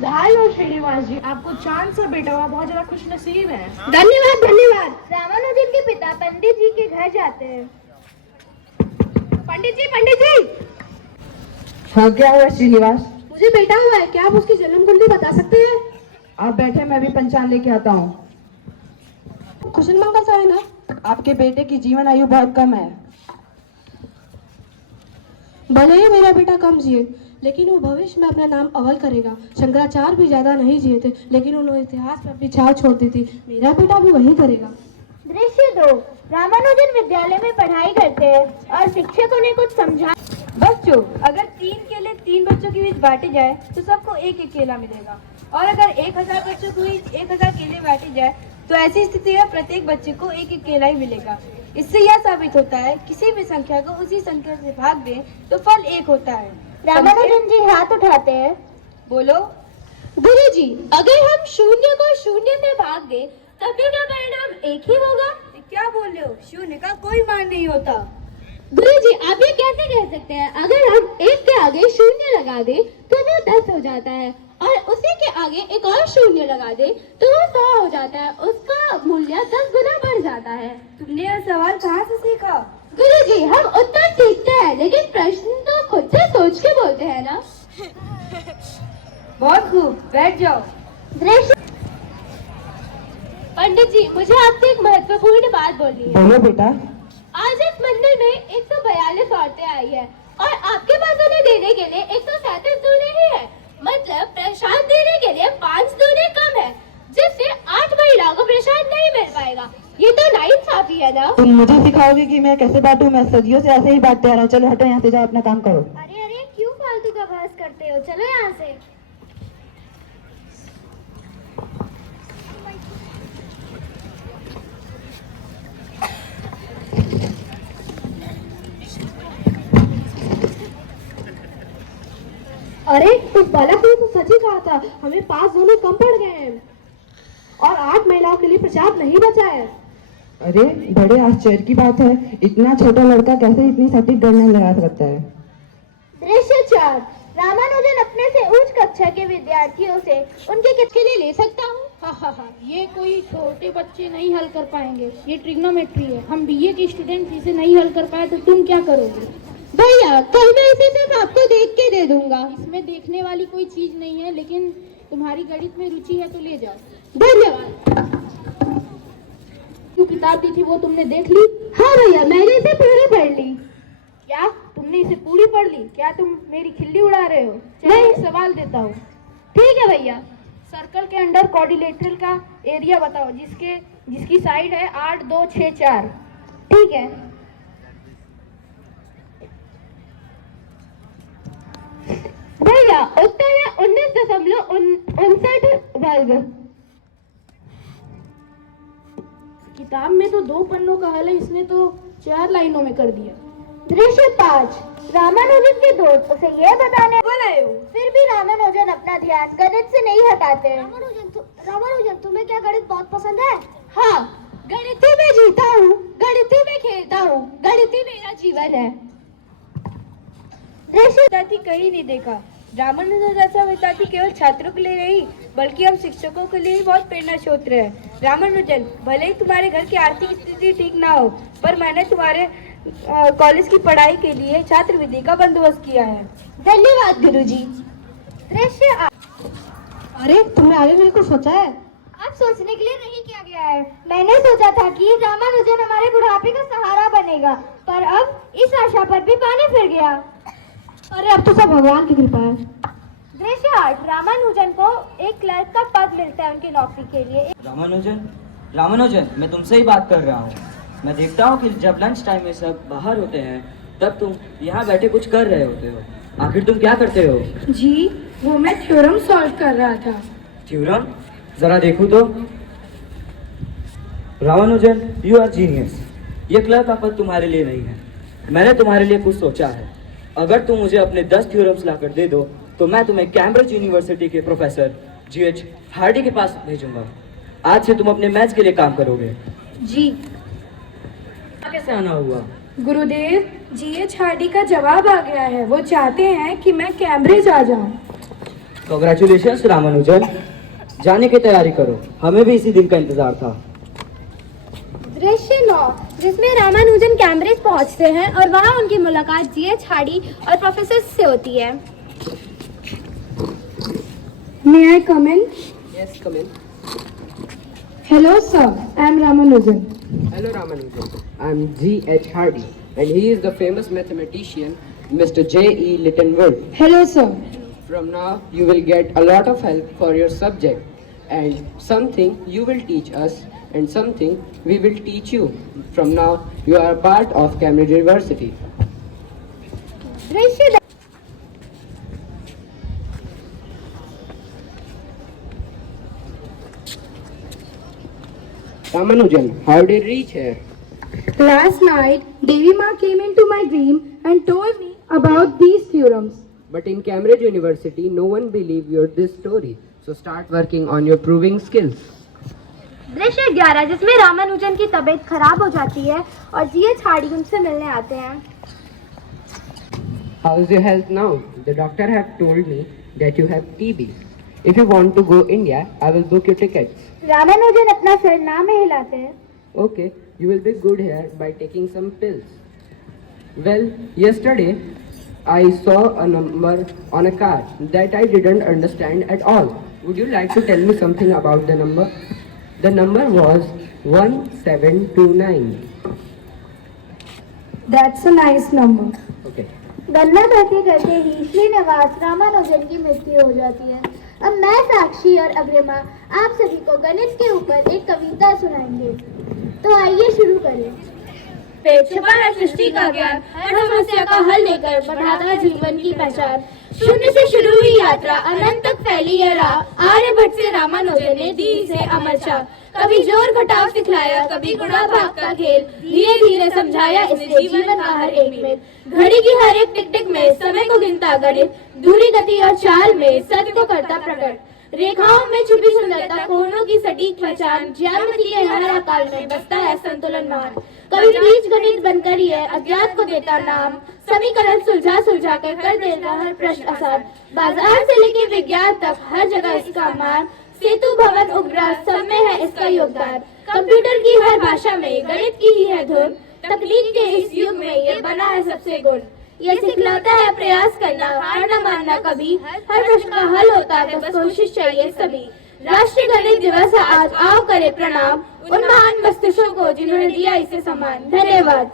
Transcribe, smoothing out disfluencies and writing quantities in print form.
बधाई हो श्रीनिवास जी, आपको चांद सा बेटा हुआ, बहुत ज्यादा खुश नसीब है। धन्यवाद धन्यवाद। रामानुजन के पिता पंडित जी के घर जाते हैं। पंडित जी। हाँ, क्या हुआ श्रीनिवास? मुझे बेटा हुआ है, क्या आप उसकी जन्म कुंडली बता सकते हैं? आप बैठे, मैं भी पंचांग लेके आता हूँ। कुशल मंगल सा है ना? आपके बेटे की जीवन आयु बहुत कम है। भले ही मेरा बेटा कम जिए, लेकिन वो भविष्य में अपना नाम अव्वल करेगा। शंकराचार्य भी ज्यादा नहीं जिए थे, लेकिन उन्होंने इतिहास में अपनी छाप छोड़ दी थी। मेरा बेटा भी वही करेगा। दृश्य 2। रामानुजन विद्यालय में पढ़ाई करते हैं और शिक्षकों ने कुछ समझा। बच्चों, अगर 3 केले 3 बच्चों के बीच बांटे जाए तो सबको एक एक केला मिलेगा, और अगर 1000 बच्चों को 1000 केले बांटे जाए तो ऐसी स्थिति में प्रत्येक बच्चे को एक एक केला ही मिलेगा। इससे यह साबित होता है किसी भी संख्या को उसी संख्या से भाग दें तो फल 1 होता है। रामानुजन जी हाथ उठाते हैं। बोलो। गुरुजी, अगर हम शून्य को शून्य से भाग दें तब भी क्या परिणाम एक ही होगा? क्या बोल रहे हो? शून्य का कोई मान नहीं होता। गुरुजी, आप ये कैसे कह सकते हैं? अगर हम 1 के आगे शून्य लगा दें तो वो 10 हो जाता है, और उसी के आगे एक और शून्य लगा दे तो वो 100 हो जाता है। उसका मूल्य 10 गुना बढ़ जाता है। तुमने यह सवाल कहाँ से सीखा? गुरुजी, हम उत्तर सीखते हैं, लेकिन प्रश्न तो खुद से सोच के बोलते हैं ना। बहुत खूब, बैठ जाओ। दृश्य। पंडित जी, मुझे आपसे एक महत्वपूर्ण बात बोलनी है। बोलो बेटा। आज इस मंदिर में 142 औरतें आई है, और आपके पास उन्हें देने के लिए 137 दूल्हे ही है। मतलब प्रसाद देने के लिए 5 दूल्हे कम है, जिससे 8 महिलाओं को प्रसाद नहीं मिल पाएगा। ये तो नाइंसाफी है ना? तुम मुझे सिखाओगे कि मैं कैसे बांटूं? मैं सदियों से ऐसे ही बांटते आ रहा हूं। चलो हटो यहाँ से, जाओ अपना काम करो। अरे क्यों फालतू का बहस करते हो? चलो यहाँ से। अरे उस बालक ने तो सच ही कहा था, हमें 5 दूल्हे कम पड़ गए हैं और 8 महिलाओं के लिए प्रसाद नहीं बचा है। अरे बड़े आश्चर्य की बात है, इतना छोटा लड़का कैसे इतनी सटीक गणना लगा सकता है? दृश्य 4। रामानुजन अपने से उच्च कक्षा के विद्यार्थियों से उनके किसके लिए ले सकता हूँ। हा, ये कोई छोटे बच्चे नहीं हल कर पाएंगे। ये ट्रिग्नोमेट्री है, हम बीए के स्टूडेंट इसे नहीं हल कर पाए तो तुम क्या करोगे? भैया, कल मैं इसे सिर्फ आपको देख के दे दूंगा। इसमें देखने वाली कोई चीज नहीं है, लेकिन तुम्हारी गणित में रुचि है तो ले जाओ। धन्यवाद। जो किताब दी थी वो तुमने देख ली? हाँ भैया, मैंने इसे पूरी पढ़ ली। क्या तुमने इसे पूरी पढ़ ली? क्या तुम मेरी खिल्ली उड़ा रहे हो? चलो नहीं। एक सवाल देता हूँ। ठीक है भैया। सर्कल के अंडर क्वाड्रिलेटरल का एरिया बताओ, जिसकी साइड है 8, 2, 6, 4। ठीक है। भैया, उत्तर है 19.59 वर्ग। किताब में तो 2 पन्नों का हल है, इसने तो 4 लाइनों में कर दिया। दृश्य 5। रामानुजन के दोस्त उसे यह बताने आए हो? फिर भी रामानुजन अपना ध्यान गणित से नहीं हटाते। रामानुजन तुम्हें क्या गणित बहुत पसंद है? हाँ, गणित ही में जीता हूँ, गणित ही में खेलता हूँ, गणित ही मेरा जीवन है। दृश्य। विद्यार्थी कहीं नहीं देखा। रामानुजन जैसा विद्यार्थी केवल छात्रों के लिए नहीं, बल्कि हम शिक्षकों के लिए भी बहुत प्रेरणा स्रोत है। रामानुजन, भले ही तुम्हारे घर की आर्थिक स्थिति ठीक ना हो, पर मैंने तुम्हारे कॉलेज की पढ़ाई के लिए छात्रवृत्ति का बंदोबस्त किया है। धन्यवाद गुरुजी। दृश्य। अरे, तुमने आगे मेरे को सोचा है? आप सोचने के लिए नहीं किया गया है। मैंने सोचा था कि रामानुजन हमारे बुढ़ापे का सहारा बनेगा, पर अब इस आशा पर भी पानी फिर गया। अरे, अब तो सब भगवान की कृपा है। दृश्य 8। रामानुजन को एक क्लर्क का पद मिलता है उनकी नौकरी के लिए। रामानुजन, मैं तुमसे ही बात कर रहा हूँ। मैं देखता हूँ कि जब लंच टाइम में सब बाहर होते हैं, तब तुम यहाँ बैठे कुछ कर रहे होते हो। आखिर तुम क्या करते हो? जी, वो मैं थ्योरम सॉल्व कर रहा था। थ्योरम? जरा देखो तो। Ramanujan, you are genius. ये क्लर्क का पद तुम्हारे लिए नहीं है। मैंने तुम्हारे लिए कुछ सोचा है। अगर तुम मुझे अपने 10 थ्योरम्स लाकर दे दो तो मैं तुम्हें कैम्ब्रिज यूनिवर्सिटी के प्रोफेसर GH हार्डी के पास भेजूंगा। आज से तुम अपने मैथ्स के लिए काम करोगे। जी। कैसे आना हुआ? गुरुदेव, GH हार्डी का जवाब आ गया है। वो चाहते हैं कि मैं कैम्ब्रिज आ जाऊं। Congratulations रामानुजन, जाने की तैयारी करो, हमें भी इसी दिन का इंतजार था। दृश्य 9 जिसमें रामानुजन कैम्ब्रिज पहुंचते हैं और वहां उनकी मुलाकात जीएच हार्डी और प्रोफेसर से होती है। May I come in? Yes, come in. Hello, sir. I am Ramanujan. Hello, Ramanujan. I'm G.H. Hardy, and he is the famous mathematician, Mr. J.E. Littenwood. Hello, sir. From now, you will get a lot of help for your subject, and something you will teach us, and something we will teach you. From now, you are a part of Cambridge University. दृश्य Ramanujan, how did you reach here? Last night, Devi Ma came into my dream and told me about these theorems. But in Cambridge University, no one believed your this story. So start working on your proving skills. दृश्य 11 जिसमें रामानुजन की तबीयत खराब हो जाती है और GH Hardy उनसे मिलने आते हैं। How is your health now? The doctor have told me that you have TB. If you want to go India, I will book your tickets. Ramanujan अपना सर ना में हिलाते हैं। Okay, you will be good here by taking some pills. Well, yesterday I saw a number on a card that I didn't understand at all. Would you like to tell me something about the number? The number was 1729. That's a nice number. Okay. गन्ना करते करते ही श्रीनिवास रामानुजन की मृत्यु हो जाती है। अब मैं साक्षी और अग्रिमा आप सभी को गणित के ऊपर एक कविता सुनाएंगे। तो आइए शुरू करें। छिपा है सृष्टि का ज्ञान, हर समस्या का हल लेकर बढ़ाता है जीवन की पहचान। शून्य से शुरू हुई यात्रा, अनंत तक फैली है राह। आर्यभट्ट से रामानुजन ने दी इसे अमर छाप। कभी जोर घटाव सिखलाया, कभी गुणा भाग का खेल। धीरे धीरे समझाया इसे जीवन का हर एक में। घड़ी की हर एक टिक टिक में समय को गिनता गणित। दूरी गति और चाल में सत्य को करता प्रकट। रेखाओं में छुपी सुंदरता, कोणों की सटीक पहचान। ज्यामिति के हर आकार में बसता है संतुलन मान। कभी बीज गणित बनकर ये अज्ञात को देता नाम। समीकरण सुलझा सुलझा कर देता हर प्रश्न आसान। बाजार से लेके विज्ञान तक हर जगह इसका मान। सेतु भवन उपग्रह सब में है इसका योगदान। कंप्यूटर की हर भाषा में गणित की ही है धुन। तकनीक के इस युग में ये बना है सबसे गुण। ये सिखलाता है प्रयास करना, हार न मानना कभी। हर प्रश्न का हल होता है, बस कोशिश चाहिए सभी। राष्ट्रीय गणित दिवस है आज, आओ करे प्रणाम उन महान मस्तिष्कों को जिन्होंने दिया इसे सम्मान। धन्यवाद।